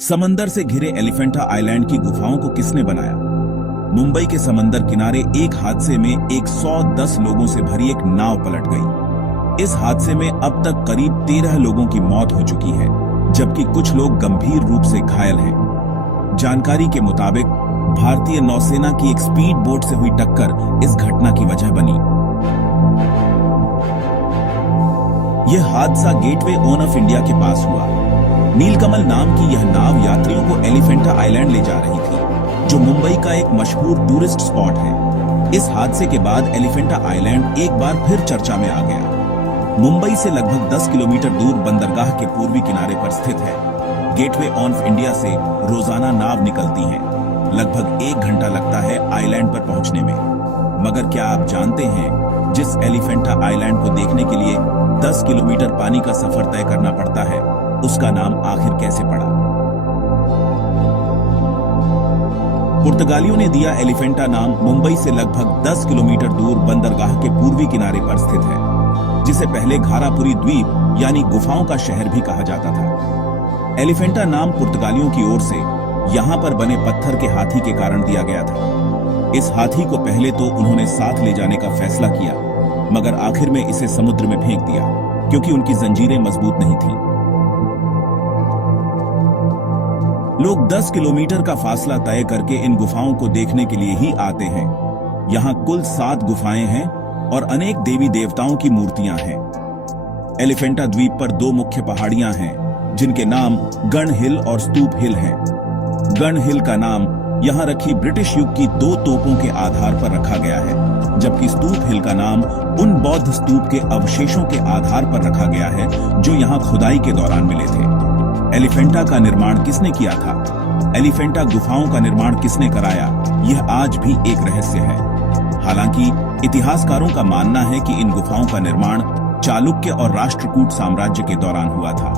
समंदर से घिरे एलिफेंटा आइलैंड की गुफाओं को किसने बनाया? मुंबई के समंदर किनारे एक हादसे में 110 लोगों से भरी एक नाव पलट गई। इस हादसे में अब तक करीब 13 लोगों की मौत हो चुकी है, जबकि कुछ लोग गंभीर रूप से घायल हैं। जानकारी के मुताबिक भारतीय नौसेना की एक स्पीड बोट से हुई टक्कर इस घटना की वजह बनी। यह हादसा गेटवे ऑन ऑफ इंडिया के पास हुआ। नीलकमल नाम की यह नाव यात्रियों को एलिफेंटा आइलैंड ले जा रही थी, जो मुंबई का एक मशहूर टूरिस्ट स्पॉट है। इस हादसे के बाद एलिफेंटा आइलैंड एक बार फिर चर्चा में आ गया। मुंबई से लगभग 10 किलोमीटर दूर बंदरगाह के पूर्वी किनारे पर स्थित है। गेटवे ऑन ऑफ इंडिया से रोजाना नाव निकलती हैं। लगभग 1 घंटा लगता है आइलैंड पर पहुंचने में। मगर क्या आप जानते हैं, जिस एलिफेंटा आइलैंड को देखने के लिए 10 किलोमीटर पानी का सफर तय करना पड़ता है, उसका नाम आखिर कैसे पड़ा? पुर्तगालियों ने दिया एलिफेंटा नाम मुंबई से लगभग 10 किलोमीटर दूर बंदरगाह के पूर्वी किनारे पर स्थित है, जिसे पहले घारापुरी द्वीप यानी गुफाओं का शहर भी कहा जाता था। एलिफेंटा नाम पुर्तगालियों की ओर से यहां पर बने पत्थर के हाथी के कारण दिया गया था। इस हाथी को पहले तो उन्होंने साथ ले जाने का फैसला किया, मगर आखिर में इसे समुद्र में फेंक दिया, क्योंकि उनकी जंजीरें मजबूत नहीं थीं। लोग 10 किलोमीटर का फासला तय करके इन गुफाओं को देखने के लिए ही आते हैं। यहाँ कुल 7 गुफाएं हैं और अनेक देवी देवताओं की मूर्तियां हैं। एलिफेंटा द्वीप पर 2 मुख्य पहाड़ियां हैं, जिनके नाम गण हिल और स्तूप हिल हैं। गण हिल का नाम यहाँ रखी ब्रिटिश युग की 2 तोपों के आधार पर रखा गया है, जबकि स्तूप हिल का नाम उन बौद्ध स्तूप के अवशेषों के आधार पर रखा गया है जो यहाँ खुदाई के दौरान मिले थे। एलिफेंटा का निर्माण किसने किया था? एलिफेंटा गुफाओं का निर्माण किसने कराया? यह आज भी एक रहस्य है। हालांकि इतिहासकारों का मानना है कि इन गुफाओं का निर्माण चालुक्य और राष्ट्रकूट साम्राज्य के दौरान हुआ था।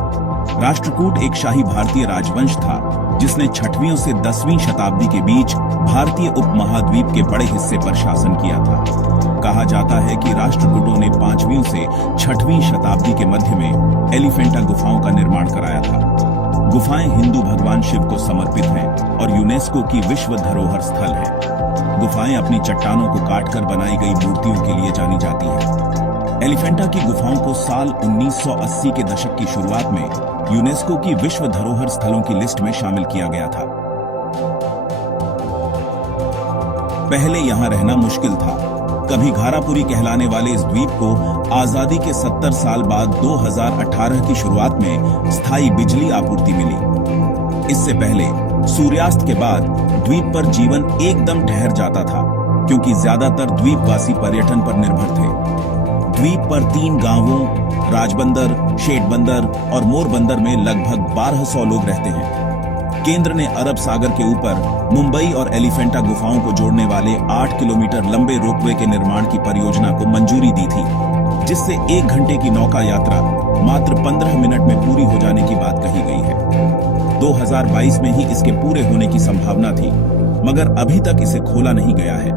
राष्ट्रकूट एक शाही भारतीय राजवंश था, जिसने 6वीं से 10वीं शताब्दी के बीच भारतीय उपमहाद्वीप के बड़े हिस्से पर शासन किया था। कहा जाता है कि राष्ट्रकूटों ने 5वीं से 6वीं शताब्दी के मध्य में एलिफेंटा गुफाओं का निर्माण कराया था। गुफाएं हिंदू भगवान शिव को समर्पित हैं और यूनेस्को की विश्व धरोहर स्थल है। गुफाएं अपनी चट्टानों को काटकर बनाई गई मूर्तियों के लिए जानी जाती हैं। एलिफेंटा की गुफाओं को साल 1980 के दशक की शुरुआत में यूनेस्को की विश्व धरोहर स्थलों की लिस्ट में शामिल किया गया था। पहले यहां रहना मुश्किल था। कभी घारापुरी कहलाने वाले इस द्वीप को आजादी के 70 साल बाद 2018 की शुरुआत में स्थायी बिजली आपूर्ति मिली। इससे पहले सूर्यास्त के बाद द्वीप पर जीवन एकदम ठहर जाता था, क्योंकि ज्यादातर द्वीपवासी पर्यटन पर निर्भर थे। द्वीप पर 3 गांवों राजबंदर, शेठबंदर और मोरबंदर में लगभग 1200 लोग रहते हैं। केंद्र ने अरब सागर के ऊपर मुंबई और एलिफेंटा गुफाओं को जोड़ने वाले 8 किलोमीटर लंबे रोपवे के निर्माण की परियोजना को मंजूरी दी थी, जिससे 1 घंटे की नौका यात्रा मात्र 15 मिनट में पूरी हो जाने की बात कही गई है। 2022 में ही इसके पूरे होने की संभावना थी, मगर अभी तक इसे खोला नहीं गया है।